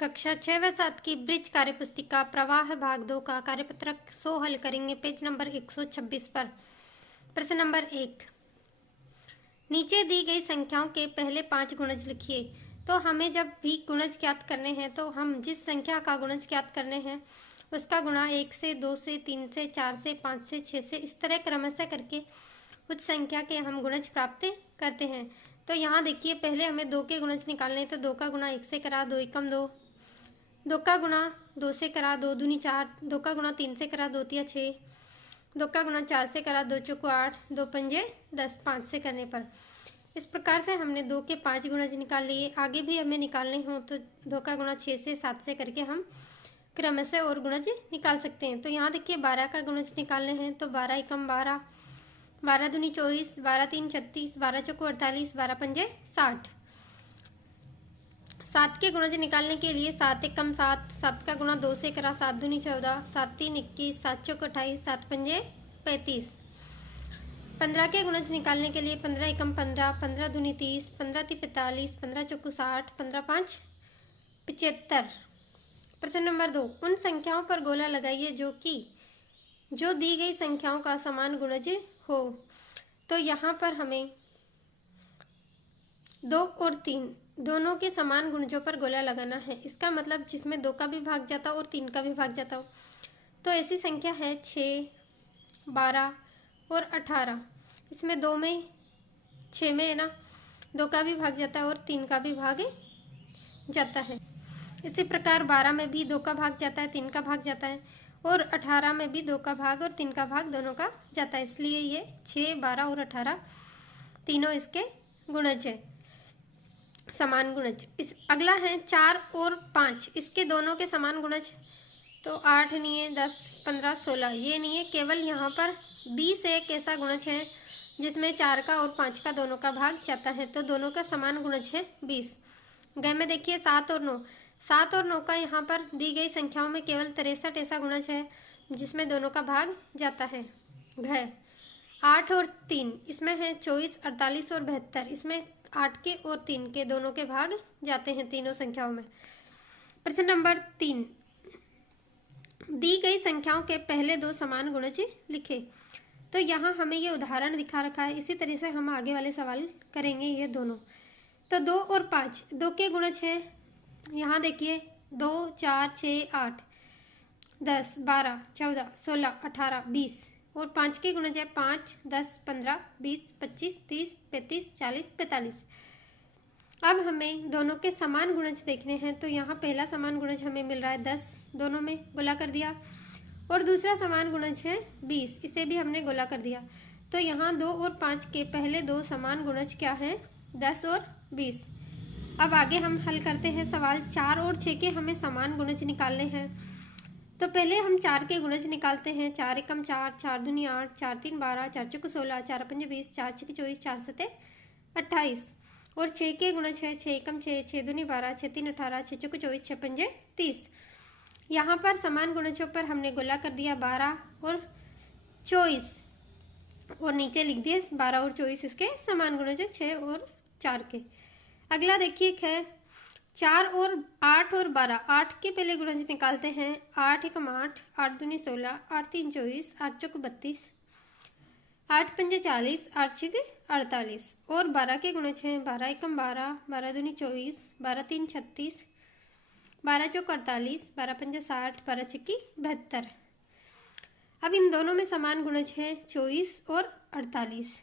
कक्षा 6 व 7 की ब्रिज कार्यपुस्तिका प्रवाह भाग 2 का कार्यपत्रक 100 हल करेंगे पेज नंबर 126 पर। प्रश्न नंबर 1, नीचे दी गई संख्याओं के पहले 5 गुणज लिखिए। तो हमें जब भी गुणज ज्ञात करने हैं तो हम जिस संख्या का गुणज ज्ञात करने हैं उसका गुणा 1 से 2 से 3 से 4 से 5 से 6 से इस तरह क्रमशः करके उस संख्या के हम गुणज प्राप्त करते हैं। तो यहाँ देखिए, पहले हमें 2 के गुणज निकालने हैं। तो 2 का गुणा 1 से करा, 2 एकम 2, 2 का गुणा 2 से करा, 2 दूनी 4, 2 का गुणा 3 से करा, 2 तिया 6, 2 का गुणा 4 से करा, 2 चौको 8, 2 पंजे 10, 5 से करने पर। इस प्रकार से हमने 2 के 5 गुणज निकाल लिए। आगे भी हमें निकालने हो तो 2 का गुणा 6 से 7 से करके हम क्रमशः और गुणज निकाल सकते हैं। तो यहाँ देखिए 12 का गुणज निकालने हैं। तो 12 एकम 12, 12 दूनी 24, 12 तीन 36, 12 चौको 48, 12 पंजे 60। 7 के गुणज निकालने के लिए 7 एकम 7, 7 का गुणा 2 से करा, 7 दूनी 14, 7 तीन 21, 7 चौक 28, 7 पंजे 35। 15 के गुणज निकालने के लिए 15 एकम 15, 15 दूनी 30, 15 ती 45, 15 चौको 60, 15 5 75। प्रश्न नंबर 2, उन संख्याओं पर गोला लगाइए जो दी गई संख्याओं का समान गुणज हो। तो यहाँ पर हमें 2 और 3 दोनों के समान गुणजों पर गोला लगाना है। इसका मतलब जिसमें 2 का भी भाग जाता हो और 3 का भी भाग जाता हो। तो ऐसी संख्या है 6, 12 और 18। इसमें 2 में 6 में है ना 2 का भी भाग जाता है और 3 का भी भाग जाता है। इसी प्रकार 12 में भी 2 का भाग जाता है, 3 का भाग जाता है, और 18 में भी 2 का भाग और 3 का भाग दोनों का जाता है। इसलिए ये 6, 12 और 18 तीनों इसके गुणज है, समान गुणज। इस अगला है 4 और 5, इसके दोनों के समान गुणज। तो 8 नहीं है, 10, 15, 16 ये नहीं है। केवल यहाँ पर 20 एक ऐसा गुणज है जिसमें 4 का और 5 का दोनों का भाग जाता है। तो दोनों का समान गुणज है 20। ग में देखिए 7 और 9, 7 और 9 का यहाँ पर दी गई संख्याओं में केवल 63 ऐसा गुणज है जिसमें दोनों का भाग जाता है। घ 8 और 3, इसमें है 24, 48 और 72। इसमें 8 के और 3 के दोनों के भाग जाते हैं तीनों संख्याओं में। प्रश्न नंबर 3, दी गई संख्याओं के पहले 2 समान गुणज लिखे। तो यहाँ हमें ये उदाहरण दिखा रखा है। इसी तरह से हम आगे वाले सवाल करेंगे ये दोनों। तो 2 और 5 2 के गुणज हैं। यहाँ देखिए 2, 4, 6, 8, 10, 12, 14, 16, 18, 20 और 5 के गुणज है 5, 10, 15, 20, 25, 30, 35, 40, 45। अब हमें दोनों के समान गुणज देखने हैं। तो यहाँ पहला समान गुणज हमें मिल रहा है 10, दोनों में गोला कर दिया, और दूसरा समान गुणज है 20, इसे भी हमने गोला कर दिया। तो यहाँ 2 और 5 के पहले 2 समान गुणज क्या हैं? 10 और 20। अब आगे हम हल करते हैं सवाल। 4 और 6 के हमें समान गुणज निकालने हैं। तो पहले हम 4 के गुणज निकालते हैं। 4 एकम 4, 4 दूनी 8, 4 तीन 12, 4 चौको 16, 4 पंजे 20, 4 छक्के 24, 4 सत्ते 28। और 6 के गुणज है 6 एकम 6, 6 दूनी 12, 6 तीन 18, 6 चौको 24, 6 पंजे 30। यहाँ पर समान गुणजों पर हमने गोला कर दिया 12 और 24, और नीचे लिख दिए 12 और 24 इसके समान गुणज है 6 और 4 के। अगला देखिए है 4 और 8 और 12। 8 के पहले गुणज निकालते हैं। 8 एकम 8, 8 दूनी 16, 8 तीन 24, 8 चौको 32, 8 पंजे 40, 8 छक्के 48। और 12 के गुणज हैं 12 एकम 12, 12 दूनी 24, 12 तीन 36, 12 चौको 48, 12 पंजे 60, 12 छक्की 72। अब इन दोनों में समान गुणज हैं 24 और 48,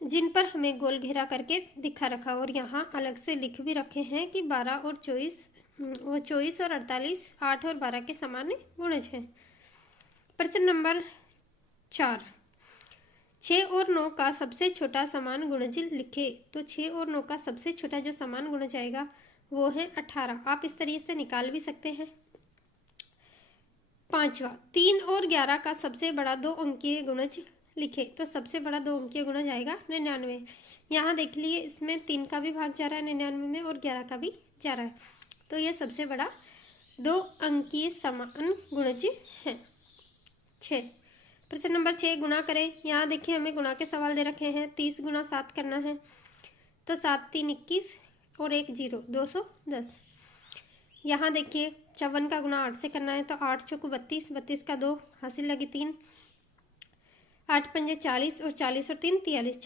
जिन पर हमें गोल घेरा करके दिखा रखा, और यहाँ अलग से लिख भी रखे हैं कि 12 और 24 और 48 8 और 12 के समान गुणज हैं। प्रश्न नंबर 4, 6 और 9 का सबसे छोटा समान गुणज लिखे। तो 6 और 9 का सबसे छोटा जो समान गुणज आएगा वो है 18। आप इस तरीके से निकाल भी सकते हैं। 5वां, 3 और 11 का सबसे बड़ा 2 अंकीय गुणज लिखे। तो सबसे बड़ा 2 अंकीय गुणज आएगा 99। यहाँ देख लिए इसमें 3 का भी भाग जा रहा है 99 में और 11 का भी जा रहा है। तो ये सबसे बड़ा 2 अंकीय समान गुणज है। 6, प्रश्न नंबर 6, गुणा करें। यहाँ देखिए हमें गुणा के सवाल दे रखे हैं। 30 गुणा 7 करना है। तो 7 तीन 21 और 1 0, 210। यहाँ देखिए 54 का गुणा 8 से करना है, तो 8 चौको 32, 32 का 2 हासिल लगी 3, 8 पंजे 40 और 40 और 3 43,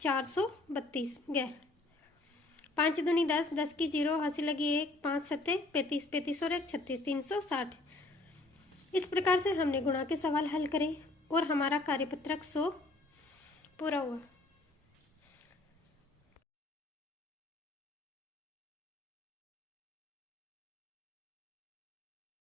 432 गए। 5 दूनी 10, 10 की 0 हासिल लगी 1, 5 सत्ते 35, 35 और 1 36, 360। इस प्रकार से हमने गुणा के सवाल हल करे और हमारा कार्यपत्रक 100 पूरा हुआ।